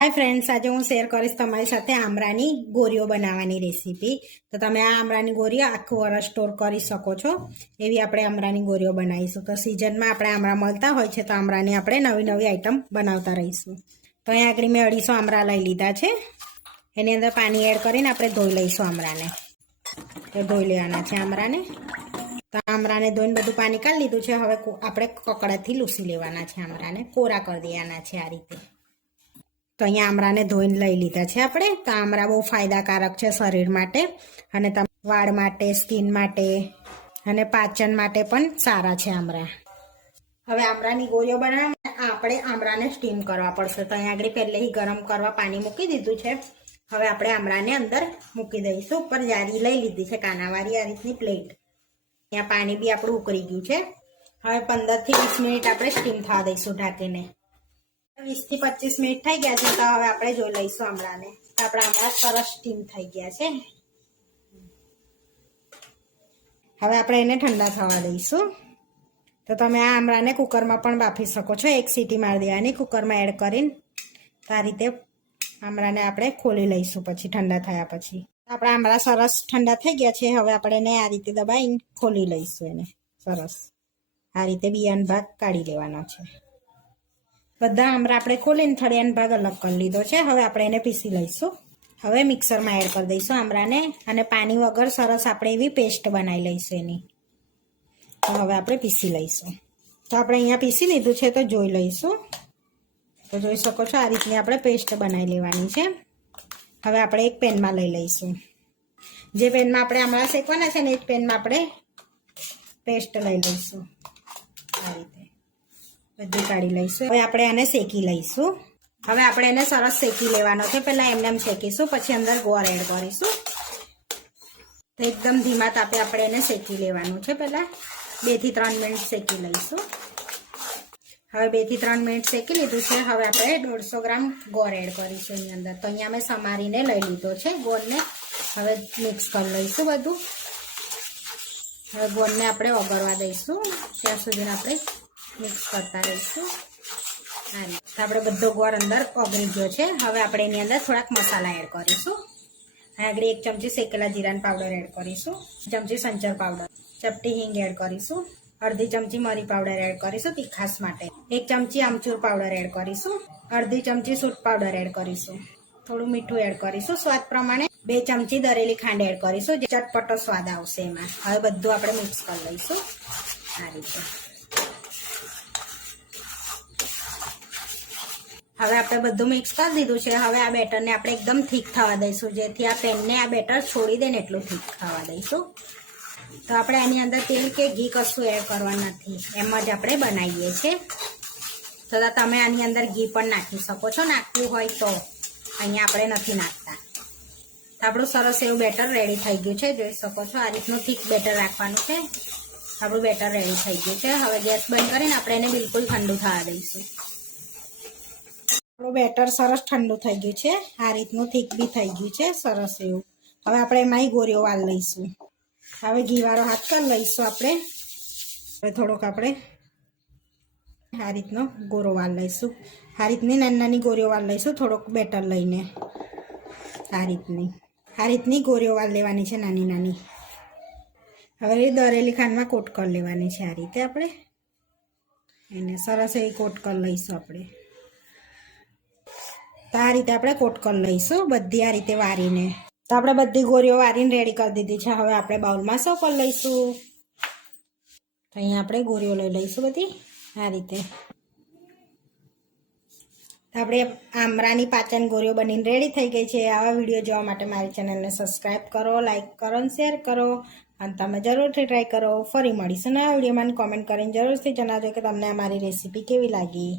Hi friends, आज हूँ शेर करीश तमारी साथे आमरानी गोरीओ बनावानी रेसिपी। तो तमे आ आमरानी गोरीओ आखुं वरस स्टोर करी शको छो एवी आपणे आमरानी गोरीओ बनावीशुं। तो सीजन में आपणे आमरा मळता होय छे तो आमरानी आपणे नवी नवी आइटम बनावता रहीशुं। तो अहींया आगळ मैं 250 आमरा लई लीधा छे। एनी अंदर पानी एड करीने आपणे धोई लईशुं आमराने। तो धोई लेवाना छे आमराने। तो आमराने धोईने बधुं पानी काढी लीधुं छे। हवे आपणे ककड़ाथी लूसी लेवाना छे। आमराने कोरा कर देवाना छे आ रीते। तो अहीं आमराने धोईने लई लीधा छे आपणे। तो आमरा बहु फायदाकारक छे शरीर माटे अने वाळ माटे, स्किन माटे अने पाचन माटे पण सारा छे आमरा। हवे आमरानी गोरीओ बनाववा आपणे आमराने स्टीम करवा पड़शे। तो अहीं आगळ पहेलेही गरम करवा पानी मूकी दीधुं छे। हवे आपणे आमराने अंदर मूकी दईशुं। उपर जारी लई लीधी छे कानावाળી आ रीतनी प्लेट। अहींया पानी बी आपणुं उकળી गयुं छे। हवे 15 થી 20 मिनिट आपणे स्टीम थवा दईशुं ढांकीने। 20 થી 25 मिनिट थई गया छे। तो हवे आपणे जोई लईशुं आमराने। तो आपणा आमरा सरस स्टीम थई गया छे। हवे आपणे एने ठंडा थवा दईशुं। तो तमे आ आमराने कुकर में पण बाफी शको छो। एक सीटी मारी देवानी कुकर में एड करीने। तो आ रीते आमराने आपणे खोली लईशुं पछी ठंडा थया पछी। आपणा आमरा सरस ठंडा थई गया छे। हवे आपणे एने आ रीते दबावीने खोली लईशुं एने सरस। आ रीते बियानो भाग काढी लेवानो छे। बधा आमरा आपणे खोलीने थळियानो भाग अलग कर लीधो छे। हवे आपणे एने पीसी लईशुं। हवे मिक्सर में एड कर दईशुं आमराने अने पानी वगर सरस आपणे एवी पेस्ट बनावी लईशुं एनी। तो हवे आपणे पीसी लईशुं। तो आपणे अहींया पीसी लीधुं छे। तो जोई लईशुं। तो जोई शको छो आ रीतनी आपणे पेस्ट बनावी लेवानी छे। हवे आपणे एक पेन में लई लईशुं। जे पेन में आपणे आमळा शेकवाना छे ने ए पेन में आपणे पेस्ट लई लईशुं। आ रीते बधी काढी लईशुं। हवे आपणे आने शेकी लईशुं। हवे आपणे एने सरस शेकी लेवानो छे। पहेला एमनेम शेकीशुं पछी अंदर गोळ एड करीशुं। तो एकदम धीमा तापे आपणे एने शेकी लेवानुं छे। पहेला 2 થી 3 मिनिट शेकी लईशुं। हवे 2 થી 3 मिनिट शेकी लीधुं छे। हवे आपणे 150 ग्राम गोळ एड करीशुं एनी अंदर। तो अहींया मैं समारीने लई लीधो छे गोळने। हवे मिक्स करी लईशुं बधुं। हवे गोळने आपणे ओगळवा दईशुं त्यां सुधीने आपणे मिक्स करता रहीशुं। आ रीते आपणे बधो गोळ अंदर ओगળી गयो छे। हवे आपणे एनी अंदर थोड़ाक मसाला एड करीशुं। आगळ 1 चमची शेकेला जीरानो पाउडर एड करीशुं। 1 चमची संचर पाउडर, चपटी हींग एड करीशुं। अर्धी चमची मरी पाउडर एड करीशुं तीखास माटे। 1 चमची आमचूर पाउडर एड करीशुं। अर्धी चमची सूट पाउडर एड करीशुं। थोड़ुं मीठुं एड करीशुं स्वाद प्रमाणे। 2 चमची दरेली खांड एड करीशुं जे चटपटो स्वाद आवशे एमां। हवे बधुं आपणे मिक्स करी लईशुं आ रीते। हवे आपणे बधुं मिक्स कर दीधुं छे। हवे आ बेटर ने आपणे एकदम थीक थवा दईशुं जेथी आ पेन ने आ बेटर छोड़ी दे ने एटલું थीक थवा दईशुं। तो आपणे आनी अंदर तेल के घी कशुं एड करवानुं नथी, एम ज आपणे बनावीए छे। तो तमे आनी अंदर घी पण नाखी शको छो नाखवुं होय तो। अहींया आपणे नथी नाखता। तो आपणुं सरस एवुं बेटर रेडी थई गयुं छे। जोई शको छो आ रीतनुं थीक बेटर राखवानुं छे। आपणुं बेटर रेडी थई गयुं छे। हवे गैस बंध करीने आपणे एने बिलकुल ठंडू थवा दईशुं। આપણું બેટર સરસ ઠંડુ થઈ ગયું છે। આ રીતનું થીક બી થઈ ગયું છે સરસ એવું। હવે આપણે એમાંય ગોળીઓ વાળ લઈશું। હવે ઘીવાળો હાથ કરી લઈશું આપણે। હવે થોડોક આપણે આ રીતનો ગોળો વાળ લઈશું। આ રીતની નાની નાની ગોળીઓ વાળ લઈશું થોડોક બેટર લઈને। આ રીતની ગોળીઓ વાળ લેવાની છે નાની નાની। હવે દરેલી ખાંડમાં કોટ કરી લેવાની છે આ રીતે આપણે। એને સરસ એવી કોટ કરી લઈશું આપણે। तो आ रीते आपणे कोट कर लईशुं बधी आ रीते वारीने। तो आपणे बधी गोरीओ वारीने रेडी कर दीधी छे। हवे आपणे बाउल में सर्व कर लईशुं। तो अहीं आपणे गोरीओ लई लईशुं बधी आ रीते। तो आपणे आमरानी पाचन गोरीओ बनीने रेडी थई गई छे। आवा विडियो जोवा माटे मारी चेनलने सब्सक्राइब करो, लाइक करो अने शेर करो अने तमे जरूरथी ट्राय करो। फरी मळीशुं नवा विडियोमां। कमेंट करीने जरूरथी जणावजो के तमने आ मारी रेसिपी केवी लागी।